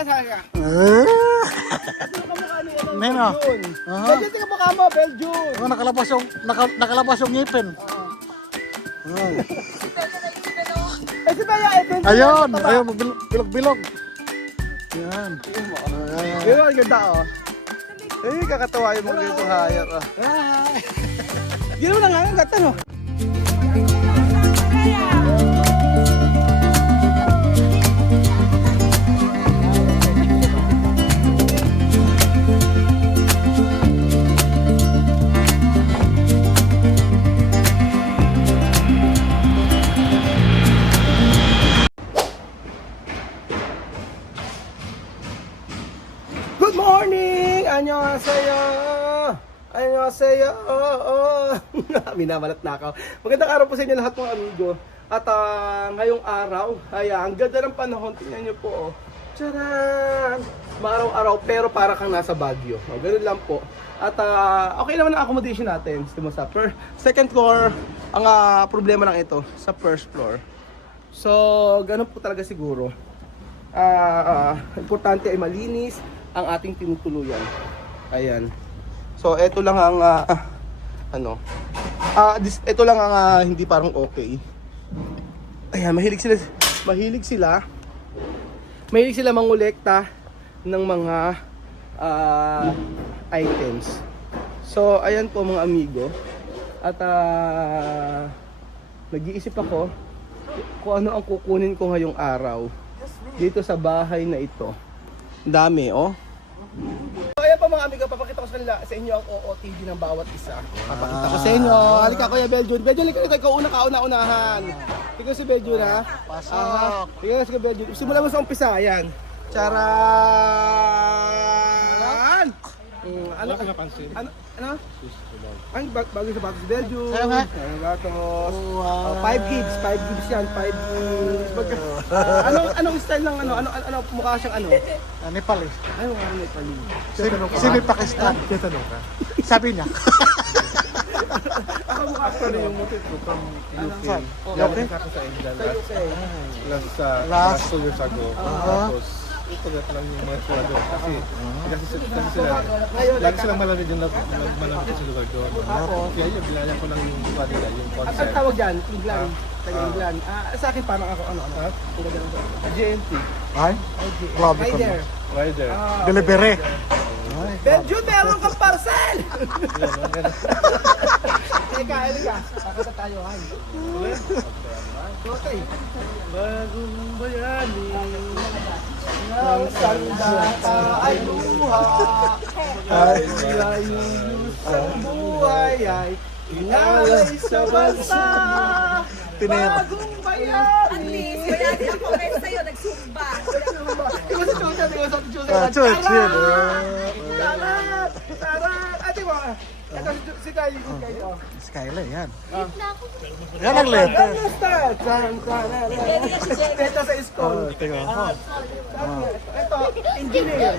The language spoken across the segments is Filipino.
Asa ka? Ito yung kamukha ni ano, Nino. Belgium. Aha. Belgium, ito yung kamukha mo, Belgium. Oh, nakalabas yung ngipin. Oh. Eh, si Bea, eh, Belgium. Ayun, Taba. ayun, bilog-bilog. Yan. Pero ang ganda, oh. Eh, kakatawa yung mga ganitong hayop, oh. Gino mo na nga, ang gata, no? Good morning! Annyeonghaseyo! Annyeonghaseyo! Minamalat na ako. Magandang araw po sa inyo lahat mga amigo. At ngayong araw, ay ang ganda ng panahon. Tingnan nyo po, oh. Tcharan! Maaraw-araw pero para kang nasa Baguio. Oh, ganun lang po. At okay naman ang accommodation natin. Sa second floor, ang problema lang ito sa first floor. So, ganun po talaga siguro. Importante ay malinis ang ating tinutuluyan. Ayan. So, ito lang ang ito lang ang hindi parang okay. Ayan, mahilig sila mangolekta ng mga items. So, ayan po mga amigo. At nag-iisip ako kung ano ang kukunin ko ngayong araw dito sa bahay na ito. Dami, oh. So, ayan pa mga amigo, papakita ko sa inyo ang OOTD ng bawat isa. Papakita ko sa inyo. Halika Kuya Beljun. Beljun, ikaw unahan. Tingnan si Beljun, ha? Pasok. Tingnan si Beljun. Simula mo sa umpisa, ayan. Charan! Ano? Ang bago sa batos si Beljun. Sa'yo nga? Batos. Wow. 5 gigs yan, 5 gigs. Anong style ng ano mukha siyang ano? Nepal eh. Ay, mukha ng Nepal. Simi Pakistan. Sabi niya. Ako mukha ko na yung motif ko from UK. Okay. Sa UK. Last 2 years ago. Tapos, itugat lang yung mga sila doon. Kasi sila, lagi silang malamig yung malamig sa lugar doon. Kaya yun, binaya ko lang yung nila, yung Ang concept. tawag dyan, England. Taga-England. Sa akin parang ako, GNT. Ay, grabe Hi ko there. na. Rider. Delivery. Belgium, meron kang parcel! Yan, ang ganda. Halika. Kakata tayo, hi. Okay. Bagong bayani. Ang sandata ay luha. Ay layuyos ang buhay ay inalay sa bansa. Bagong bayani. At least, bayani ako ngayon sa'yo, nagsumba. Ikaw sa Chusa, ikaw sa Chusa. Churchill. Tarat! Ate mo, ito si Kylie. Skyler, yan. Yan ang letter. Ito sa school. Tingnan mo. Ito, engineer.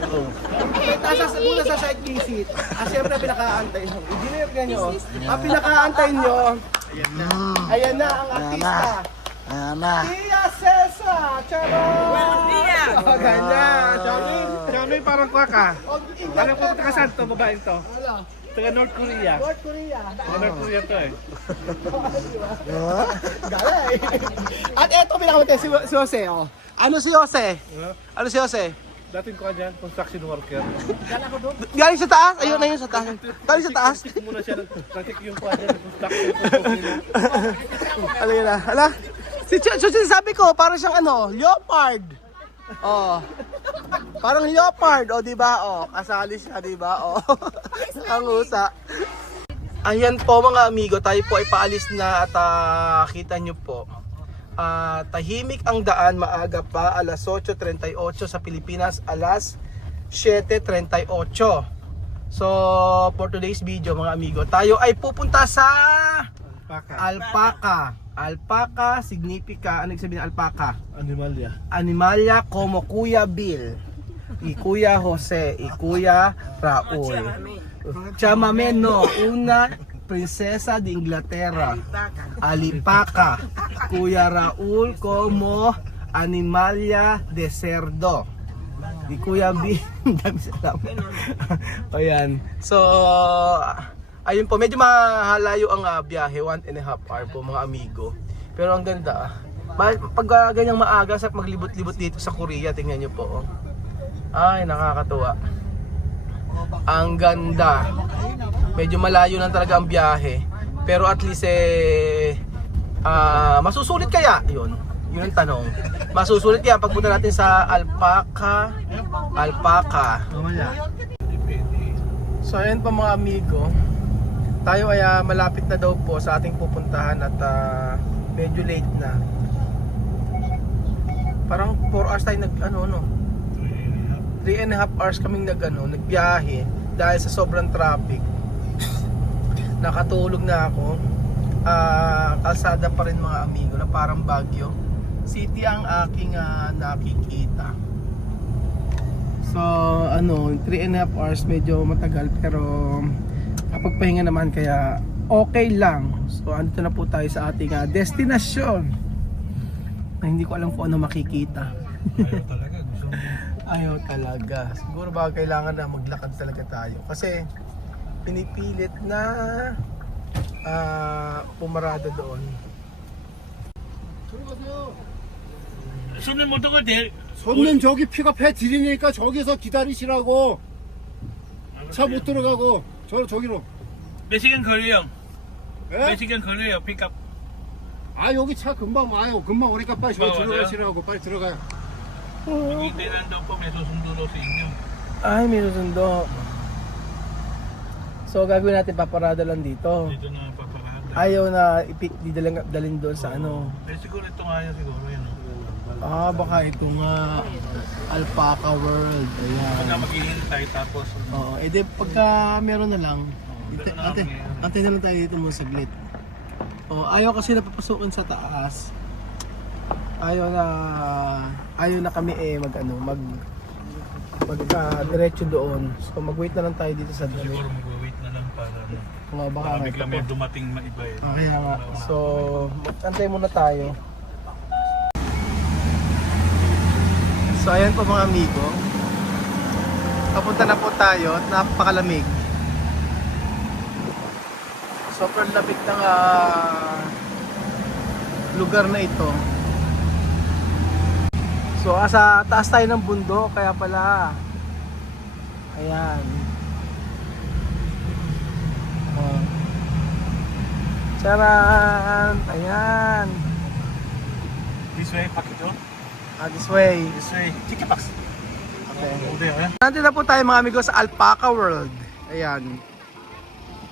Muna sa site visit. Siyempre, pinaka-antay. Engineer ganyo. Ang pinaka-antay nyo, ayan na ang artista. Ayan na. Tia Cesa! Charot! Buenos dias! Ganyan. Charmin parang kwaka. Alam ko Taga saan to, babaeng to? Taga North Korea. North Korea. Taga North Korea to eh. Galay. At eto pinakamatay si Jose. Oh. Ano si Jose? Ano si Jose? Dating ko dyan, construction worker. Galing sa taas? Ayun na yun sa taas. Galing sa taas? Muna siya nagtatik yung kwa dyan, construction. Ano yun na? Hala? Si Chuchi sabi ko, parang siyang leopard. Oh. Parang leopard, di ba? Kasali siya, di ba? Ang usa. Ayan po mga amigo, tayo po ay paalis na at kita nyo po. Tahimik ang daan, maaga pa, alas 8:38 sa Pilipinas, alas 7:38. So, for today's video mga amigo, tayo ay pupunta sa Alpaca. Alpaca significa, ano sabihin alpaca? Animalia. Animalia como Kuya Bill, y Kuya Jose, y Kuya Raul. Chamame no, una prinsesa de Inglaterra. Alpaca. Kuya Raul como Animalia de cerdo. Di Kuya B. Dami salamat. O yan. So, ayun po, medyo mahalayo ang biyahe, 1.5 hour po mga amigo. Pero ang ganda. Pag ganyang maaga sa maglibot-libot dito sa Korea, tingnan nyo po. Ay, nakakatuwa. Ang ganda. Medyo malayo lang talaga ang biyahe. Pero at least masusulit kaya? Yun ang tanong. Masusulit kaya pagpunta natin sa Alpaca. So ayun pa mga amigo. Tayo ay malapit na daw po sa ating pupuntahan at medyo late na. Parang 4 hours tayo 3.5 hours kaming nagbiyahe dahil sa sobrang traffic. Nakatulog na ako. Kalsada pa rin mga amigo na parang Baguio City ang aking nakikita. So 3.5 hours medyo matagal pero kapagpahinga naman kaya okay lang. So andito na po tayo sa ating destinasyon na hindi ko alam kung ano makikita. Ayaw talaga. Siguro baka kailangan na maglakad talaga tayo kasi pinipilit na pumarada doon. 손을 못 들고 내 손님 저기 픽업해 드리니까 저기서 기다리시라고. 차 못 들어가고 저기로. 몇 시간 걸려요? 몇 예? 시간 걸려요? 픽업. 아 여기 차 금방 와요. 금방 오니까 빨리 저기 금방 들어가시라고. 빨리 들어가요. Hindi na daw po may susundo sa inyo. Ay, may susundo. So gagawin natin paparada lang dito. Dito na paparada. Ayaw na dalhin doon sa Eh, siguro ito nga yun siguro yun. baka ito nga Alpaca World. Pag na Ayan. maghihintay tapos Oo, edi pagka meron na lang. Meron na lang, meron. Antay na lang tayo dito mo saglit. Ayaw kasi napapasukin sa taas. Ayaw na kami diretso doon. So mag-wait na lang tayo dito sa siguro dali. mag-wait na lang para Baka baka may bigla may dumating maiba eh. Kaya nga. So antay muna tayo. So ayan po mga amigo. Papunta na po tayo at napakalamig. Sobrang lamig ng lugar na ito. So sa taas tayo ng bundok kaya pala. Ayan. Charan! Ayan. This way, pakito. This way. This way. Chicken box. Okay. Ube, ayan. Nandito na po tayo mga amigo sa Alpaca World. Ayan.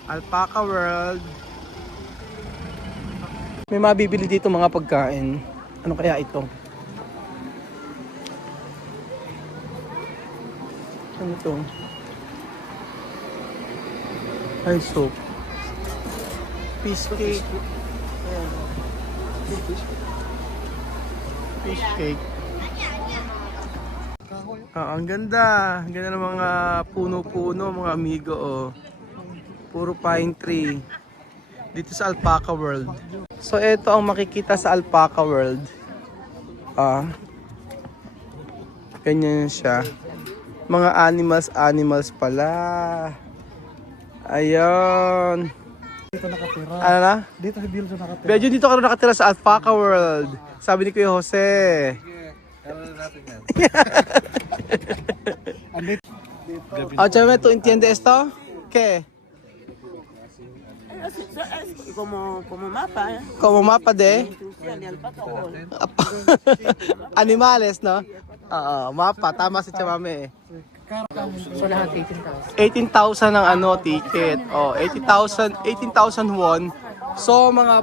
Alpaca World. May mabibili dito mga pagkain. Ano kaya ito? Ano ito? Ay, soup. Fish cake. Ayan. Fish cake. Ang ganda. Ang ganda ng mga puno-puno, mga amigo. Oh. Puro pine tree. Dito sa Alpaca World. So, ito ang makikita sa Alpaca World. Ganyan siya. Mga animals pala. Ayun. Dito nakatira. Ano na? Dito si Bilso nakatira. Medyo dito ka nakatira sa Alpaca World. Sabi ni Kuya Jose. Chame, ¿tú entiendes esto? ¿Qué? Como mapa, Como mapa de de alpaca o animales, no? Oo, mapa. Tama si Chamame. So lahat 18,000. 18,000 ang ticket. 18,000 won. So mga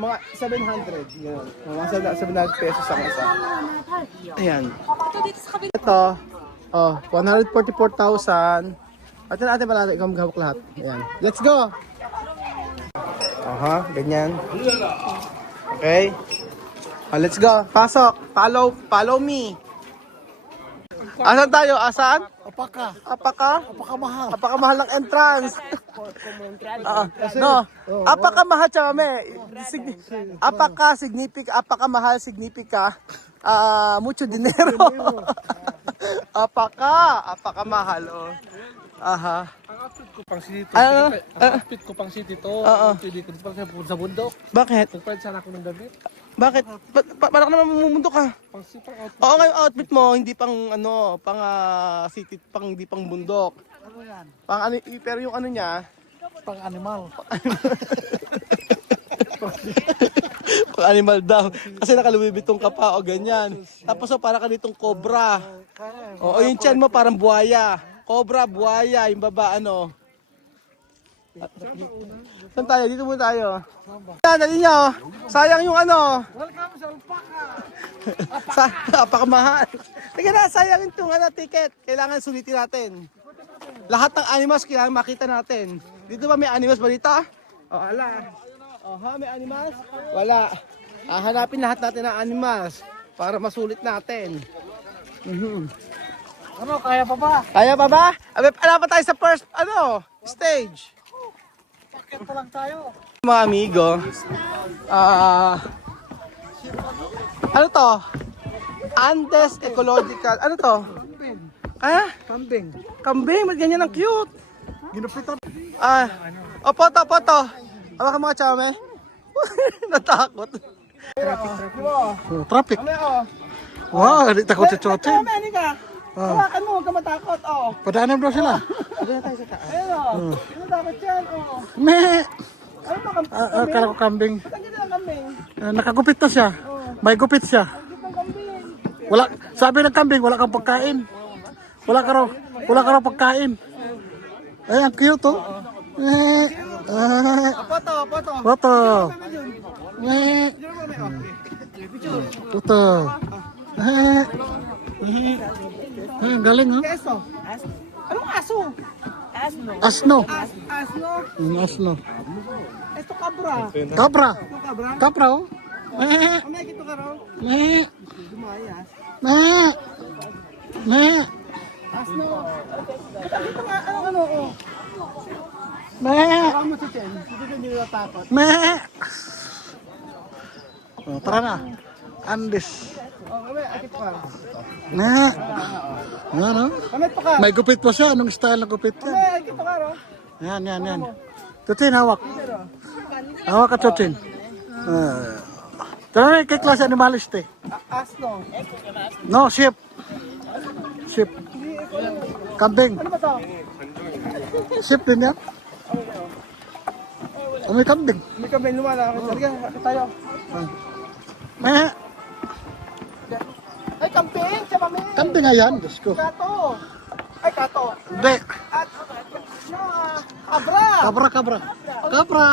mga 700. Yun. Mga 700 pesos ang isa. Ayan. Ito, 144,000. At natin pala, ikaw maghawak lahat. Ayan. Let's go! Ganyan. Okay. Let's go. Pasok. Follow me. Asan tayo? Asan? Apaka. Apaka mahal. Apaka mahal. Apaka mahal ng entrance. No. Apaka mahal, Chame. Apaka mahal signifika mucho dinero. Apaka mahal, oh. Aha. Ang outfit ko pang city to. Ano? Ang outfit ko pang city to. Oo. Pwede ko sa bundok. Bakit? Nagpalit sana ako ng damit. Bakit? Parang naman mumundok ka. Pang outfit. Oo nga yung outfit mo, hindi pang ano, pang city, hindi pang bundok. Ano yan? Pang ano, pero yung ano niya, Pang animal. pang animal daw. Kasi nakalubibitong ka pa o ganyan. Tapos para ka nitong cobra. Oo, yung tiyan mo parang buhaya. Cobra, buhaya, yung baba ano. Saan tayo? Dito muna tayo. Dali nyo. Sayang yung ano. Welcome sa alpaca. Apakamahal. Sige na, sayang yung ano, ticket. Kailangan sulitin natin. Lahat ng animals kailangan makita natin. Dito ba may animals ba dito? O, ala. O, ha, may animals? Wala. Hanapin lahat natin ng animals para masulit natin. Ano, kaya pa ba? Kaya pa ba? Abe, ala pa tayo sa first, stage. Bakit pa lang tayo? Mga amigo, ano to? Andes Ecological, ano to? Kambing. Kambing, ba't ganyan ang cute? Ginupitan. Poto. Awa ka mga chame? Natakot. Traffic. Ano Wow, hindi takot si Chote. Chame, ano ka? Hawakan mo, huwag ka matakot, Padaanan daw sila. Ayun, ano takot yan, Me. Ano to, kambing? Akala ko kambing. Ba't ang ganda ng kambing? Nakagupit na siya. May gupit siya. Ang ng kambing. Wala, sabi ng kambing, wala kang pagkain. Wala ka raw pagkain. Ay, ang cute oh. Poto. Foto. Foto. Ang galing oh. Keso. Anong aso? Asno. Asno. Asno. Ito kabra. Kabra. Ito kabra. Kabra oh. Amaya kito ka raw. Dumayas. Asno. Ito nga, ano. Parang mo si Chen. Hindi ka nila takot. Tara na. Andes. Amaya, akit ka. Ano? Amaya, ito ka. May gupit pa siya. Anong style ng gupit yan? Amaya, akit ka raw. Yan. Tutin, hawak. Hawak ka, Tutin. Tara na, kay klase animalist eh. Asno. No, sheep. Kambing. Ano ba to? Sheep din yan. May kambing. May kami lumala. Sige, akit tayo. Ay, kambing! Chamame! Kambing nga yan. Diyos ko. Kato! Ay, kato! Hindi. At, kabra! Kabra.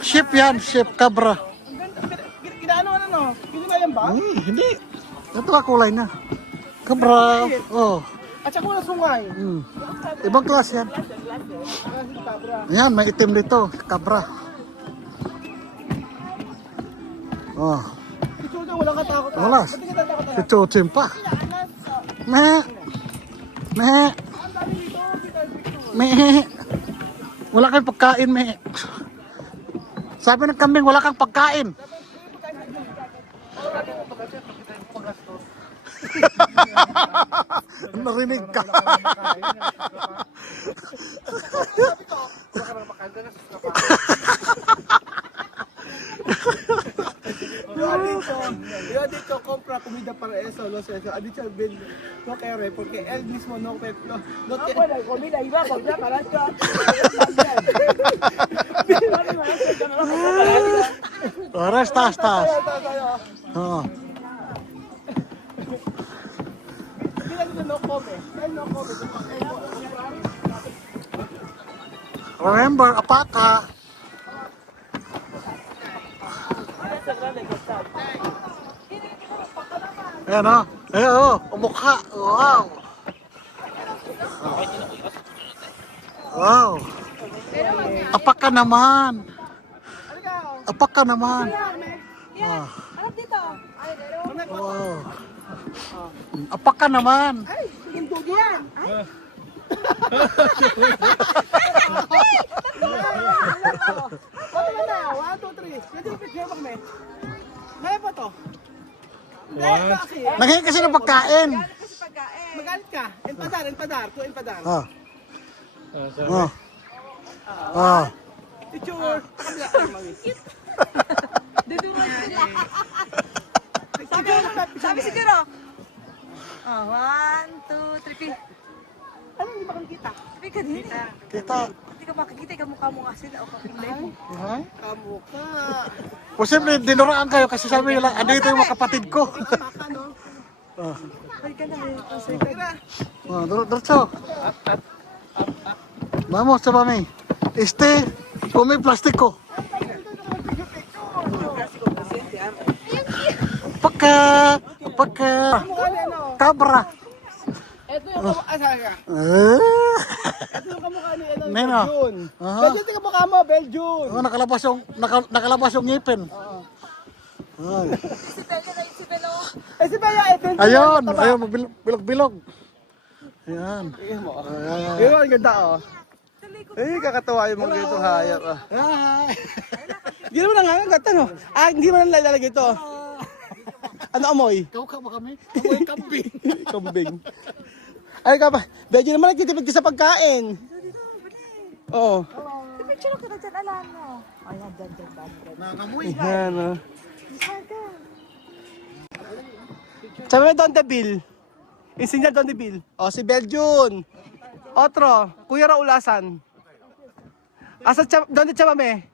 Sheep yan. Sheep. Kabra. Ginaano? Ginayan ba? Hindi. Ito ka kulay na. Kabra. Oh. At saka wala sungay. Ibang klase yan. Yan, may itim dito. Kabra. Oh. Ito ka, walang katakot. Wala. Ba't di ka tatakot? Si Chochim pa. Wala kang pagkain, me. Sabi ng kambing, wala kang pagkain. Narinig ka. Yo ha dicho compra comida para eso, los eso. Ha dicho el no quiere porque él mismo no quiere. Bueno, comida iba a comprar para esto. Oras, taas. Oh. Mira que no come. Él no come. Remember, apaka. Ayan o. Ayan o. Umukha. Wow. Wow. Apaka naman. Apaka naman. Ah. Wow. Apaka naman. Ay, tingin tugi yan. Ay. Ano na? 1, 2, 3. Pwede mo picture pa kami. Kaya pa to. Nanghingi kasi ng pagkain. Magalit ka. Empadar. Tu empadar. Ah. Ah. Ah. Picture. Sabi siguro. Oh, 1, 2, 3, pi. Ano hindi ba kang kita? Pi ka din. Kita. Hindi ka makikita, kamukha mo kasi na o kapilay mo. Kamukha. Posible, dinuraan kayo kasi sabi nila, andito yung mga kapatid ko. Ay ka na, kasi Ah, diretso. Vamos, sa mami. Come plastic ko. Pagka. Cabra. Ito yung kamukha. Ito yung kamukha ni Neno. Belgium. Aha. Belgium, tingnan mukha mo. Belgium. Oh, nakalabas yung ngipin. Ay. Si Bea, ito yung Ayun, magbilog-bilog. Ayan. Pero ang ganda oh. Kakatawa yung mga ganitong hayop ah. Hindi naman nangangagat ano. Hindi mo lang lalagay ito. Ano amoy? Ikaw ka ba kami? Amoy kambing. Kambing. Ay ka ba? Medyo naman nagtitipid ka sa pagkain. Oo. picture ko na dyan, alam mo. Ayan, dyan. Nangamoy. Ayan oh. Sabi mo Don Deville. Insinyal Don Deville. O si Belgium. Otro. Kuya Raulasan. Asa Don de Chamame.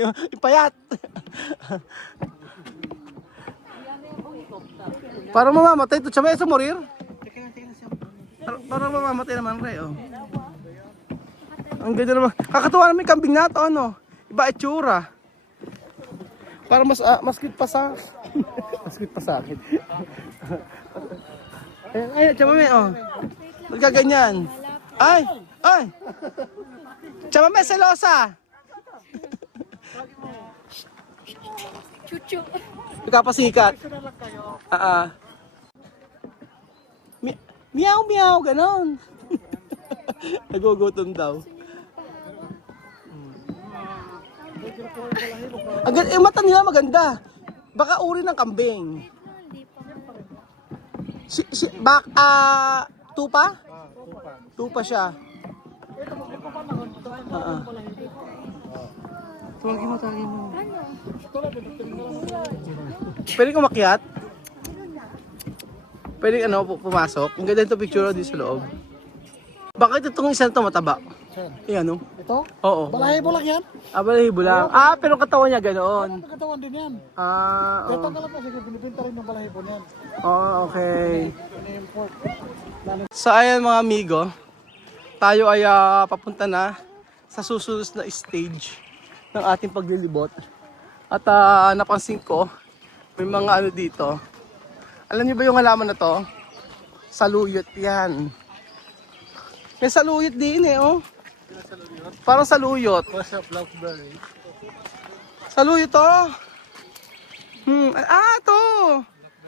yung payat. Parang mamamatay ito. Chamame sa morir. Parang mamamatay naman rin. Oh. Ang ganda naman. Kakatuwa naman yung kambing na ito. Ano? Iba itsura. Para mas cute pa sa mas cute pa sa akin. Ay, chamame oh. Nagkaganyan. Ay! Chamame selosa. Chuchu. Nagkapasikat. Meow, ganon. Nagugutom daw. Yung mata nila maganda. Baka uri ng kambing. Tupa? Tupa siya. Tawagin mo. Pwede kong makiat? Pwede pumasok? Ang ganda ito picture dito sa loob. Bakit itong isa na ito mataba? Yan oh. Ito? Oo. Balahibo lang yan. Balahibo lang. Pero katawan niya ganoon. Katawan din yan. Oo. Ito ka lang kasi binibenta rin ng balahibo niyan. Okay. So ayan mga amigo, tayo ay papunta na sa susunod na stage ng ating paglilibot. At napansin ko, may mga ano dito. Alam niyo ba yung halaman na to? Saluyot yan. May saluyot din oh. Parang saluyot. Blackberry. Saluyot to. Ito.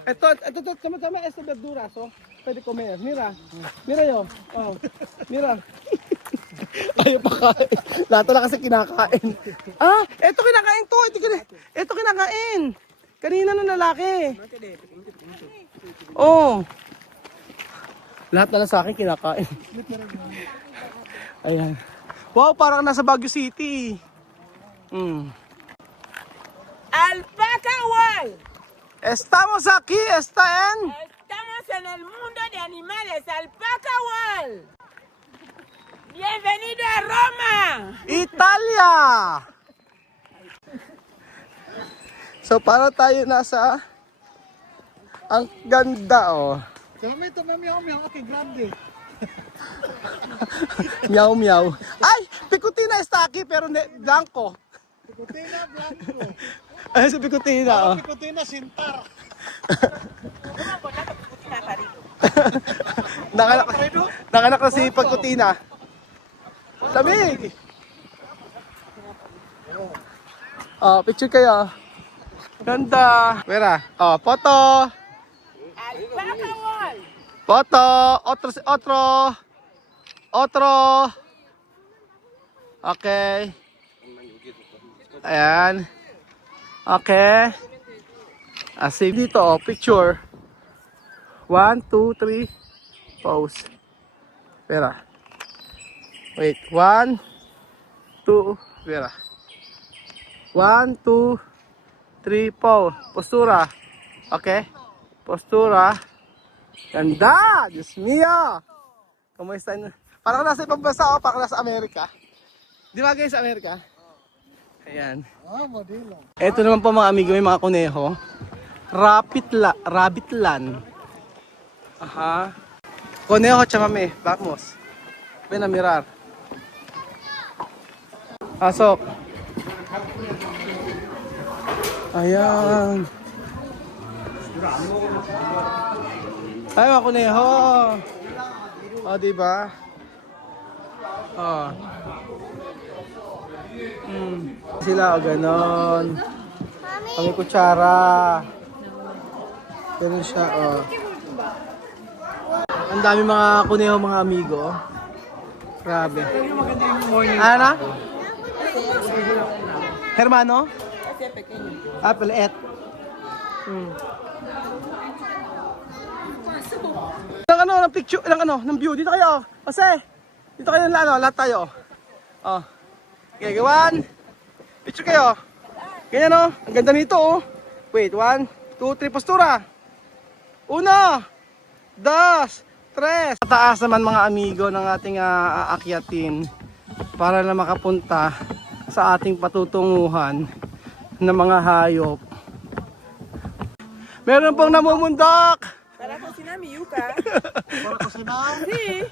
Ito, tama este verduras, oh. Pwede comer. Mira yo. Oh. Mira. Ayaw pa kain. Lahat na kasi kinakain. Ito kinakain to. Ito kinakain. Kanina ng lalaki. Oh. Lahat na lang sa akin kinakain. Ayan. Wow, parang nasa Baguio City. Alpaca World. Estamos aquí, Estamos en el mundo de animales. Alpaca World. Bienvenido a Roma. Italia! So, para tayo nasa... Ang ganda, oh. Kami ito, meow. Okay, grande. Meow. Ay! Picotina está aquí, pero blanco. Picotina, blanco. Ay, si Picotina, oh. Picotina, sintar. Nakanak na si Picotina. Lamig! Picture kayo. Ganda. Wera. Photo. Alpaca World. Foto. Otro. Okay. Ayan. Okay. Save dito, oh, picture. 1, 2, 3, pose. Pera. Wait, 1, 2, pera. 1, 2, 3, pose. Postura. Okay? Postura. Ganda! Diyos mio! Kumusta? Parang nasa ibang bansa, oh, parang nasa Amerika. Di ba guys, sa Amerika? Ayan. Ito naman po mga amigo, may mga kuneho. Rabbitlan. Aha. Conejo chamame, vamos. Ven a mirar. Pasok. Ayan. Ay, mga kuneho. O, diba? O. Sila, o, ganon. Kami kutsara. Ganun siya, o. Ang dami mga kuneho, mga amigo. Grabe. Ana? Hermano? Ah, paliit. Ng ano, ng picture, ng view. Dito kayo. Jose. Dito kayo ng lahat tayo. Oh. Okay, gawan. Picture kayo. Ganyan, oh. Ang ganda nito, oh. Wait, 1, 2, 3, postura. 1, 2, 3. Taas naman mga amigo ng ating aakyatin para na makapunta sa ating patutunguhan ng mga hayop. Meron pong namumundok! Para cocinar mi yuca. ¿Para cocinar? Sí.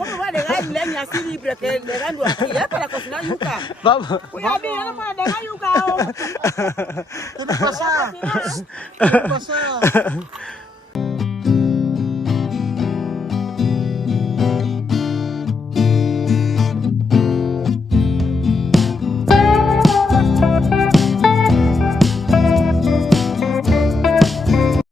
¿Cómo va a dejar leña así libre que dejando aquí? Es para cocinar yuca. Baba. Cuidado, yo no puedo dejar yuca. ¿Qué me pasa? ¿Qué me pasa?